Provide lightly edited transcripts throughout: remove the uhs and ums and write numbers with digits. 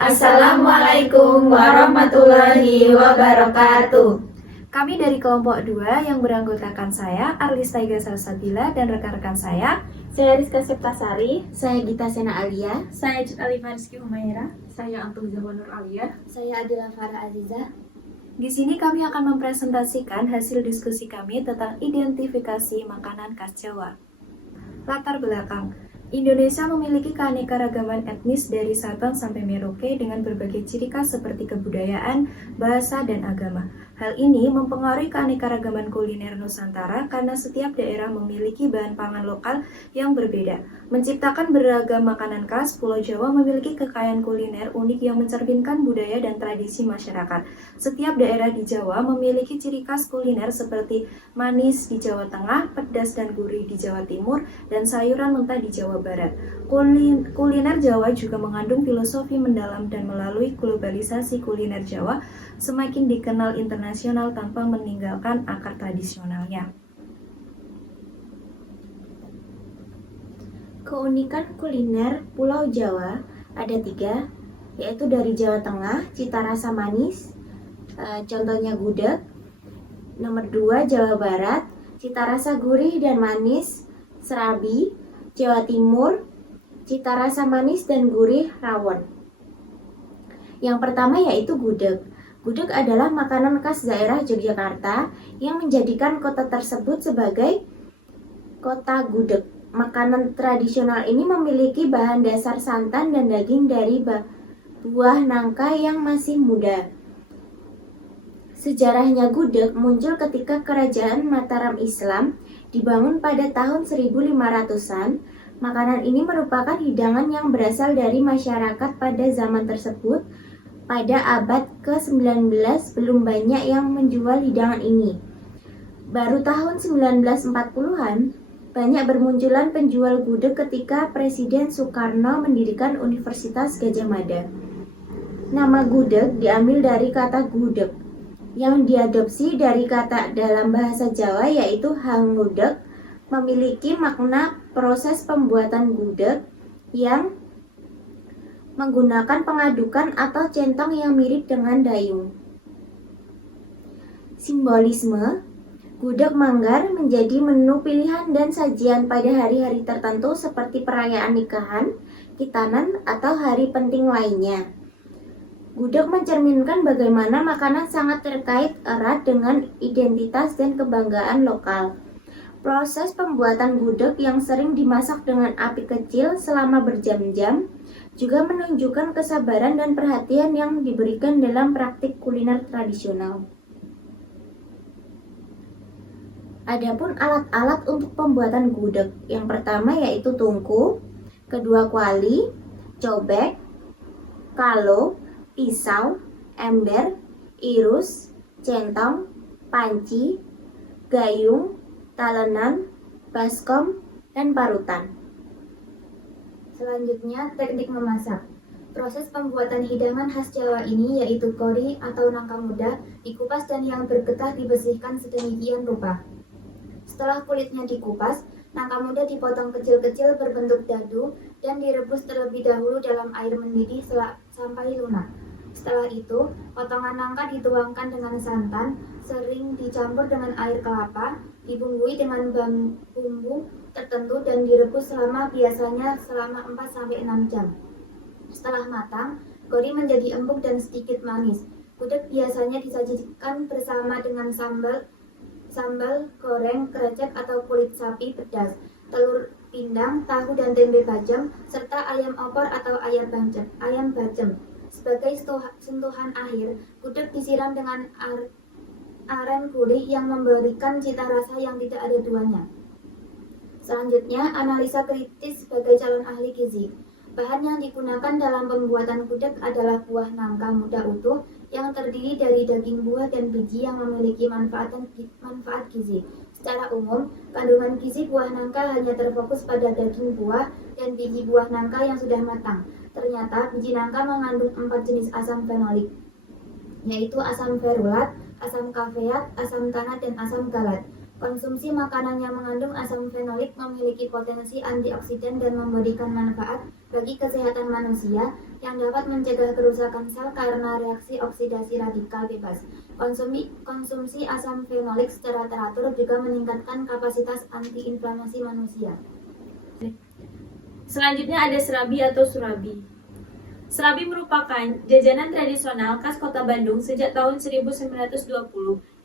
Assalamualaikum warahmatullahi wabarakatuh. Kami dari kelompok 2 yang beranggotakan saya, Arlista Iga Salsabila, dan rekan-rekan saya Rizka Septasari, saya Gita Sena Alia, saya Jut Alifah Rizky Humaira, saya Antum Zamanur Alia, saya Adila Farah Aziza. Di sini kami akan mempresentasikan hasil diskusi kami tentang identifikasi makanan khas Jawa. Latar belakang: Indonesia memiliki keanekaragaman etnis dari Sabang sampai Merauke dengan berbagai ciri khas seperti kebudayaan, bahasa, dan agama. Hal ini mempengaruhi keanekaragaman kuliner Nusantara karena setiap daerah memiliki bahan pangan lokal yang berbeda. Menciptakan beragam makanan khas, Pulau Jawa memiliki kekayaan kuliner unik yang mencerminkan budaya dan tradisi masyarakat. Setiap daerah di Jawa memiliki ciri khas kuliner seperti manis di Jawa Tengah, pedas dan gurih di Jawa Timur, dan sayuran mentah di Jawa Barat. Kuliner Jawa juga mengandung filosofi mendalam dan melalui globalisasi kuliner Jawa semakin dikenal internasional tanpa meninggalkan akar tradisionalnya. Keunikan kuliner Pulau Jawa ada 3, yaitu dari Jawa Tengah, cita rasa manis, contohnya gudeg. Nomor 2, Jawa Barat, cita rasa gurih dan manis, serabi. Jawa Timur, cita rasa manis dan gurih, rawon. Yang pertama yaitu gudeg. Gudeg adalah makanan khas daerah Yogyakarta yang menjadikan kota tersebut sebagai kota gudeg. Makanan tradisional ini memiliki bahan dasar santan dan daging dari buah nangka yang masih muda. Sejarahnya gudeg muncul ketika kerajaan Mataram Islam dibangun pada tahun 1500-an. Makanan ini merupakan hidangan yang berasal dari masyarakat pada zaman tersebut. Pada abad ke-19 belum banyak yang menjual hidangan ini. Baru tahun 1940-an banyak bermunculan penjual gudeg ketika Presiden Soekarno mendirikan Universitas Gadjah Mada. Nama gudeg diambil dari kata gudeg yang diadopsi dari kata dalam bahasa Jawa yaitu hanggudeg, memiliki makna proses pembuatan gudeg yang menggunakan pengadukan atau centong yang mirip dengan dayung. Simbolisme: gudeg manggar menjadi menu pilihan dan sajian pada hari-hari tertentu seperti perayaan nikahan, khitanan, atau hari penting lainnya. Gudeg mencerminkan bagaimana makanan sangat terkait erat dengan identitas dan kebanggaan lokal. Proses pembuatan gudeg yang sering dimasak dengan api kecil selama berjam-jam juga menunjukkan kesabaran dan perhatian yang diberikan dalam praktik kuliner tradisional. Adapun alat-alat untuk pembuatan gudeg, yang pertama yaitu tungku, kedua kuali, cobek, kalo, pisau, ember, irus, centong, panci, gayung, talenan, baskom, dan parutan. Selanjutnya, teknik memasak. Proses pembuatan hidangan khas Jawa ini yaitu kori atau nangka muda dikupas dan yang bergetah dibersihkan sedemikian rupa. Setelah kulitnya dikupas, nangka muda dipotong kecil-kecil berbentuk dadu dan direbus terlebih dahulu dalam air mendidih sampai lunak. Setelah itu, potongan nangka dituangkan dengan santan, sering dicampur dengan air kelapa, dibumbui dengan bumbu tertentu dan direbus biasanya selama 4-6 jam. Setelah matang, kori menjadi empuk dan sedikit manis. Gudeg biasanya disajikan bersama dengan sambal goreng, krecek atau kulit sapi pedas, telur pindang, tahu dan tempe bacem, serta ayam opor atau ayam bacem. Sebagai sentuhan akhir, gudeg disiram dengan aren gurih yang memberikan cita rasa yang tidak ada duanya. Selanjutnya, analisa kritis sebagai calon ahli gizi. Bahan yang digunakan dalam pembuatan gudeg adalah buah nangka muda utuh yang terdiri dari daging buah dan biji yang memiliki manfaat gizi. Secara umum, kandungan gizi buah nangka hanya terfokus pada daging buah dan biji buah nangka yang sudah matang. Ternyata biji nangka mengandung 4 jenis asam fenolik, yaitu asam ferulat, asam kafeat, asam tanat, dan asam galat. Konsumsi makanan yang mengandung asam fenolik memiliki potensi antioksidan dan memberikan manfaat bagi kesehatan manusia, yang dapat mencegah kerusakan sel karena reaksi oksidasi radikal bebas. Konsumsi asam fenolik secara teratur juga meningkatkan kapasitas antiinflamasi manusia. Selanjutnya ada serabi atau surabi. Serabi merupakan jajanan tradisional khas Kota Bandung sejak tahun 1920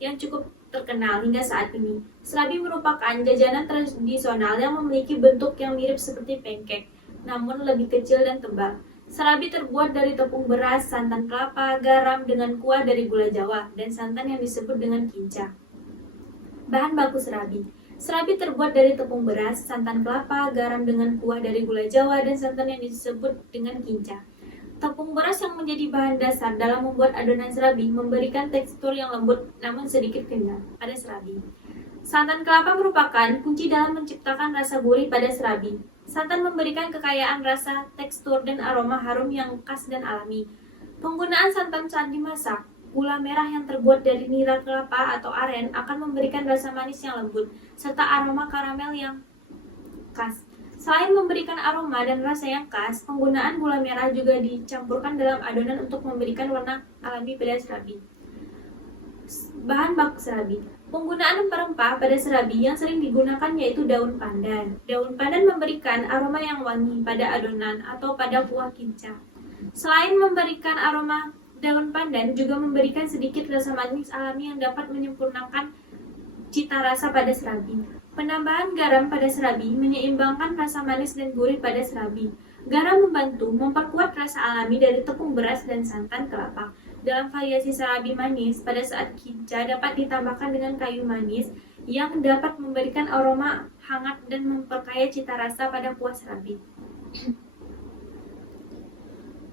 yang cukup terkenal hingga saat ini. Serabi merupakan jajanan tradisional yang memiliki bentuk yang mirip seperti pancake, namun lebih kecil dan tebal. Serabi terbuat dari tepung beras, santan kelapa, garam dengan kuah dari gula Jawa, dan santan yang disebut dengan kinca. Bahan baku serabi. Serabi terbuat dari tepung beras, santan kelapa, garam dengan kuah dari gula Jawa, dan santan yang disebut dengan kinca. Tepung beras yang menjadi bahan dasar dalam membuat adonan serabi memberikan tekstur yang lembut namun sedikit kenyal pada serabi. Santan kelapa merupakan kunci dalam menciptakan rasa gurih pada serabi. Santan memberikan kekayaan rasa, tekstur, dan aroma harum yang khas dan alami. Penggunaan santan saat dimasak, gula merah yang terbuat dari nira kelapa atau aren akan memberikan rasa manis yang lembut, serta aroma karamel yang khas. Selain memberikan aroma dan rasa yang khas, penggunaan gula merah juga dicampurkan dalam adonan untuk memberikan warna alami pada serabi. Bahan baku serabi. Penggunaan rempah pada serabi yang sering digunakan yaitu daun pandan. Daun pandan memberikan aroma yang wangi pada adonan atau pada kuah kinca. Selain memberikan aroma, daun pandan juga memberikan sedikit rasa manis alami yang dapat menyempurnakan cita rasa pada serabi. Penambahan garam pada serabi menyeimbangkan rasa manis dan gurih pada serabi. Garam membantu memperkuat rasa alami dari tepung beras dan santan kelapa. Dalam variasi serabi manis, pada saat kinca dapat ditambahkan dengan kayu manis yang dapat memberikan aroma hangat dan memperkaya cita rasa pada kuah serabi.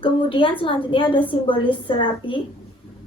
Kemudian selanjutnya ada simbolis serabi.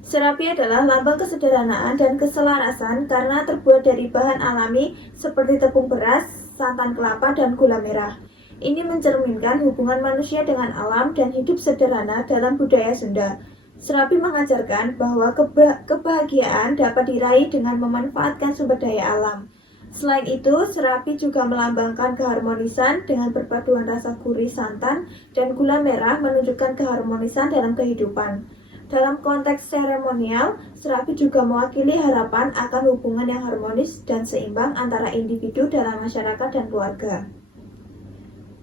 Serabi adalah lambang kesederhanaan dan keselarasan karena terbuat dari bahan alami seperti tepung beras, santan kelapa, dan gula merah. Ini mencerminkan hubungan manusia dengan alam dan hidup sederhana dalam budaya Sunda. Serabi mengajarkan bahwa kebahagiaan dapat diraih dengan memanfaatkan sumber daya alam. Selain itu, serabi juga melambangkan keharmonisan dengan perpaduan rasa gurih santan dan gula merah menunjukkan keharmonisan dalam kehidupan. Dalam konteks seremonial, serabi juga mewakili harapan akan hubungan yang harmonis dan seimbang antara individu dalam masyarakat dan keluarga.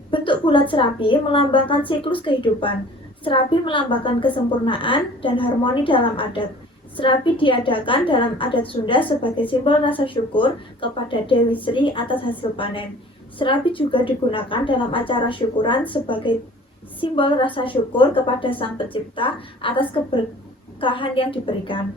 Bentuk bulat serabi melambangkan siklus kehidupan. Serabi melambangkan kesempurnaan dan harmoni dalam adat. Serabi diadakan dalam adat Sunda sebagai simbol rasa syukur kepada Dewi Sri atas hasil panen. Serabi juga digunakan dalam acara syukuran sebagai simbol rasa syukur kepada Sang Pencipta atas keberkahan yang diberikan.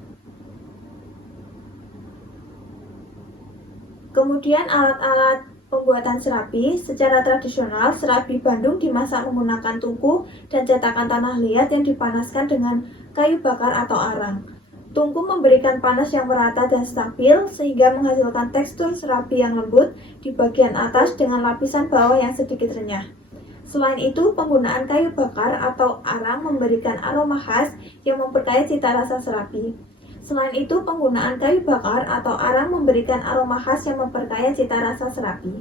Kemudian alat-alat pembuatan serabi. Secara tradisional, serabi Bandung dimasak menggunakan tungku dan cetakan tanah liat yang dipanaskan dengan kayu bakar atau arang. Tungku memberikan panas yang merata dan stabil sehingga menghasilkan tekstur serabi yang lembut di bagian atas dengan lapisan bawah yang sedikit renyah. Selain itu, penggunaan kayu bakar atau arang memberikan aroma khas yang memperkaya cita rasa serabi. Selain itu, penggunaan kayu bakar atau arang memberikan aroma khas yang memperkaya cita rasa serabi.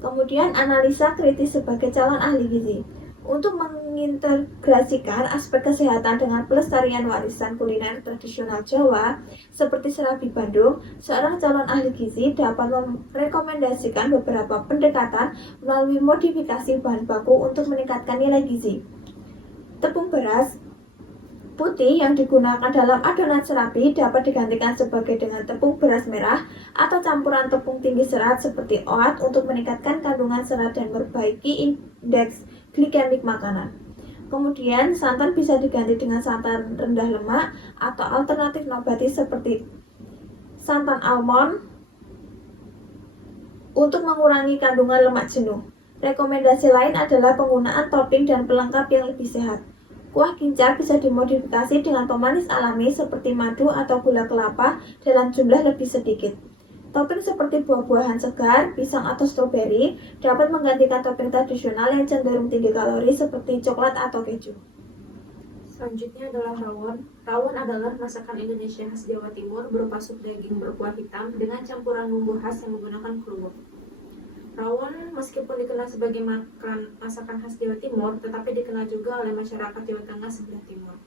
Kemudian, analisa kritis sebagai calon ahli gizi. Untuk mengintegrasikan aspek kesehatan dengan pelestarian warisan kuliner tradisional Jawa, seperti serabi Bandung, seorang calon ahli gizi dapat merekomendasikan beberapa pendekatan melalui modifikasi bahan baku untuk meningkatkan nilai gizi. Tepung beras putih yang digunakan dalam adonan serabi dapat digantikan sebagai dengan tepung beras merah atau campuran tepung tinggi serat seperti oat untuk meningkatkan kandungan serat dan memperbaiki indeks glikemik makanan. Kemudian, santan bisa diganti dengan santan rendah lemak atau alternatif nabati seperti santan almond untuk mengurangi kandungan lemak jenuh. Rekomendasi lain adalah penggunaan topping dan pelengkap yang lebih sehat. Kuah kinca bisa dimodifikasi dengan pemanis alami seperti madu atau gula kelapa dalam jumlah lebih sedikit. Topping seperti buah-buahan segar, pisang atau stroberi dapat menggantikan topping tradisional yang cenderung tinggi kalori seperti coklat atau keju. Selanjutnya adalah rawon. Rawon adalah masakan Indonesia khas Jawa Timur berupa sup daging berkuah hitam dengan campuran bumbu khas yang menggunakan kluwek. Rawon meskipun dikenal sebagai masakan khas Jawa Timur, tetapi dikenal juga oleh masyarakat Jawa Tengah sebelah timur.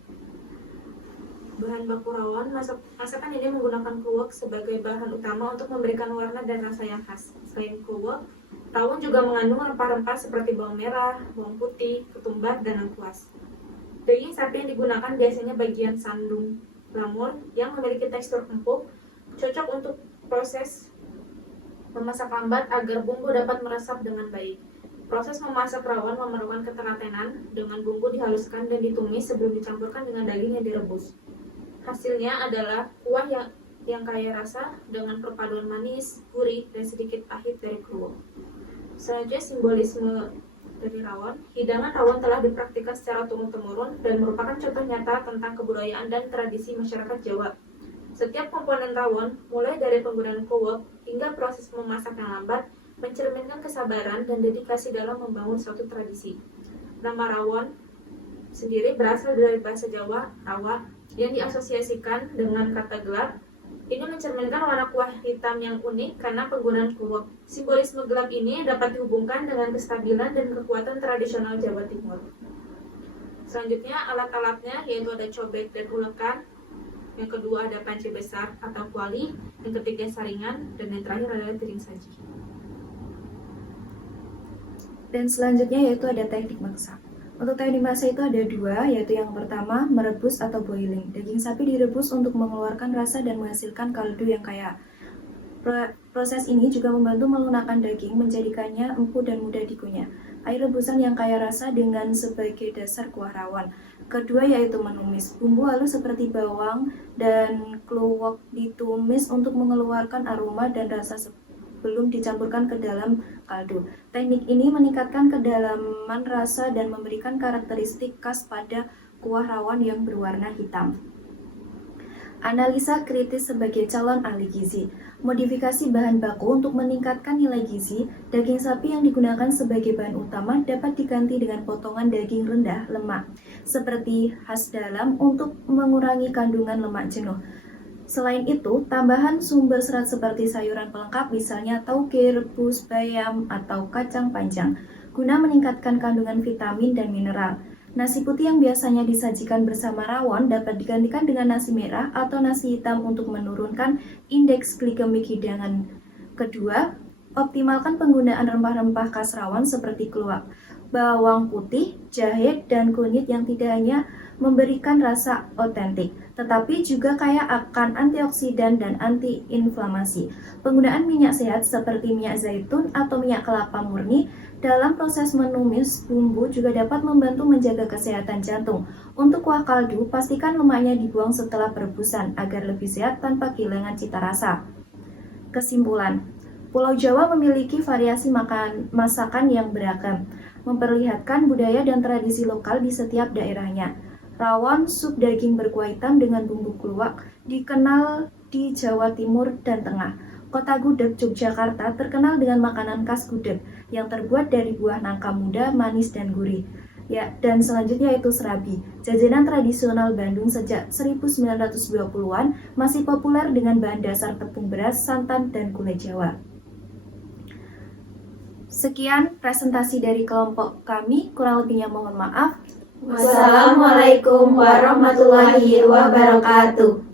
Bahan baku rawon, masakan ini menggunakan kluwek sebagai bahan utama untuk memberikan warna dan rasa yang khas. Selain kluwek, rawon juga mengandung rempah-rempah seperti bawang merah, bawang putih, ketumbar, dan lengkuas. Daging sapi yang digunakan biasanya bagian sandung lamur yang memiliki tekstur empuk, cocok untuk proses memasak lambat agar bumbu dapat meresap dengan baik. Proses memasak rawon memerlukan ketelatenan dengan bumbu dihaluskan dan ditumis sebelum dicampurkan dengan daging yang direbus. Hasilnya adalah kuah yang kaya rasa dengan perpaduan manis, gurih, dan sedikit pahit dari kluwek. Selanjutnya simbolisme dari rawon. Hidangan rawon telah dipraktikkan secara turun-temurun dan merupakan contoh nyata tentang kebudayaan dan tradisi masyarakat Jawa. Setiap komponen rawon, mulai dari penggunaan kluwek hingga proses memasak yang lambat, mencerminkan kesabaran dan dedikasi dalam membangun suatu tradisi. Nama rawon sendiri berasal dari bahasa Jawa, rawa, yang diasosiasikan dengan kata gelap. Ini mencerminkan warna kuah hitam yang unik karena penggunaan kluwek. Simbolisme gelap ini dapat dihubungkan dengan kestabilan dan kekuatan tradisional Jawa Timur. Selanjutnya, alat-alatnya yaitu ada cobek dan ulekan. Yang kedua ada panci besar atau kuali, yang ketiga saringan, dan yang terakhir adalah piring saji. Dan selanjutnya yaitu ada teknik masak. Untuk teknik masak itu ada dua, yaitu yang pertama merebus atau boiling. Daging sapi direbus untuk mengeluarkan rasa dan menghasilkan kaldu yang kaya. Proses ini juga membantu melunakkan daging, menjadikannya empuk dan mudah dikunyah. Air rebusan yang kaya rasa dengan sebagai dasar kuah rawon. Kedua yaitu menumis. Bumbu halus seperti bawang dan kluwek ditumis untuk mengeluarkan aroma dan rasa sebelum dicampurkan ke dalam kaldu. Teknik ini meningkatkan kedalaman rasa dan memberikan karakteristik khas pada kuah rawon yang berwarna hitam. Analisa kritis sebagai calon ahli gizi. Modifikasi bahan baku untuk meningkatkan nilai gizi, daging sapi yang digunakan sebagai bahan utama dapat diganti dengan potongan daging rendah lemak, seperti khas dalam untuk mengurangi kandungan lemak jenuh. Selain itu, tambahan sumber serat seperti sayuran pelengkap misalnya tauge, rebus, bayam, atau kacang panjang, guna meningkatkan kandungan vitamin dan mineral. Nasi putih yang biasanya disajikan bersama rawon dapat digantikan dengan nasi merah atau nasi hitam untuk menurunkan indeks glikemik hidangan. Kedua, optimalkan penggunaan rempah-rempah khas rawon seperti keluak, bawang putih, jahe, dan kunyit yang tidak hanya memberikan rasa otentik, tetapi juga kaya akan antioksidan dan antiinflamasi. Penggunaan minyak sehat seperti minyak zaitun atau minyak kelapa murni dalam proses menumis bumbu juga dapat membantu menjaga kesehatan jantung. Untuk kuah kaldu, pastikan lemaknya dibuang setelah perebusan agar lebih sehat tanpa kehilangan cita rasa. Kesimpulan, Pulau Jawa memiliki variasi masakan yang beragam, memperlihatkan budaya dan tradisi lokal di setiap daerahnya. Rawon, sup daging berkuah hitam dengan bumbu kluwak, dikenal di Jawa Timur dan Tengah. Kota Gudeg, Yogyakarta terkenal dengan makanan khas gudeg yang terbuat dari buah nangka muda, manis dan gurih. Ya, dan selanjutnya yaitu serabi. Jajanan tradisional Bandung sejak 1920-an masih populer dengan bahan dasar tepung beras, santan, dan gulai Jawa. Sekian presentasi dari kelompok kami, kurang lebihnya mohon maaf. Wassalamualaikum warahmatullahi wabarakatuh.